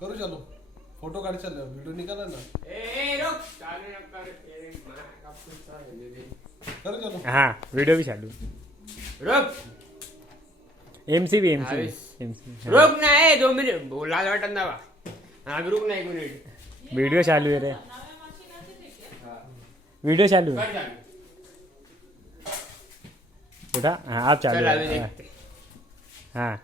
करू चालू फोटो काढ चालू व्हिडिओ निघाला ना करू चालू हा व्हिडिओ भी चालू एमसी भी एमसी रोक नाही 2 मिनिट बोलायला वाटत ना रुक ना 1 मिनिट व्हिडिओ चालू आहे रे व्हिडिओ चालू है उठा हाँ आप चालू है हाँ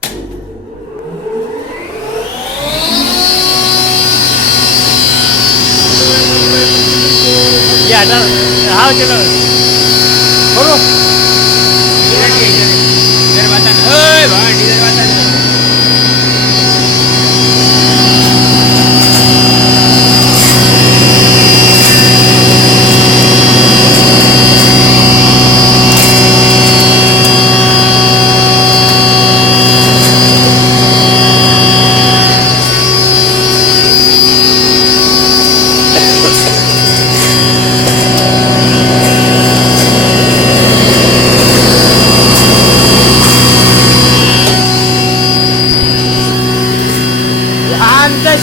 ये हटा हाँ चलो करो इधर बता ओए भाई इधर बता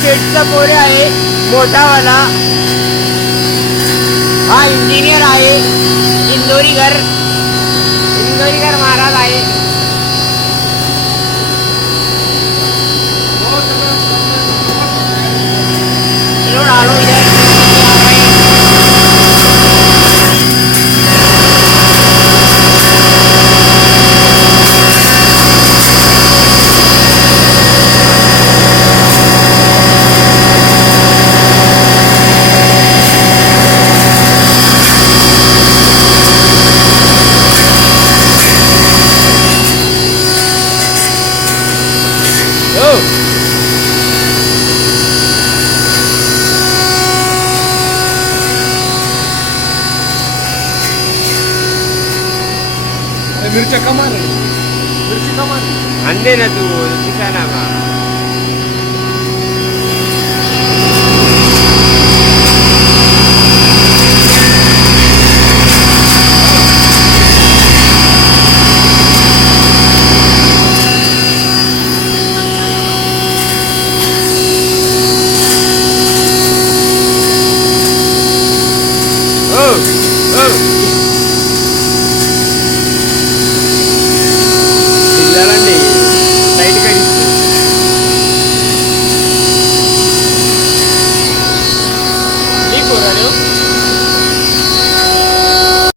शेटचा पोरे आहे मोठावाला हा इंजिनियर आहे इंदोरीकर महाराज आहे आलो मिरच्या कमा रे मिरची कमा अंदे ना तू दिसायला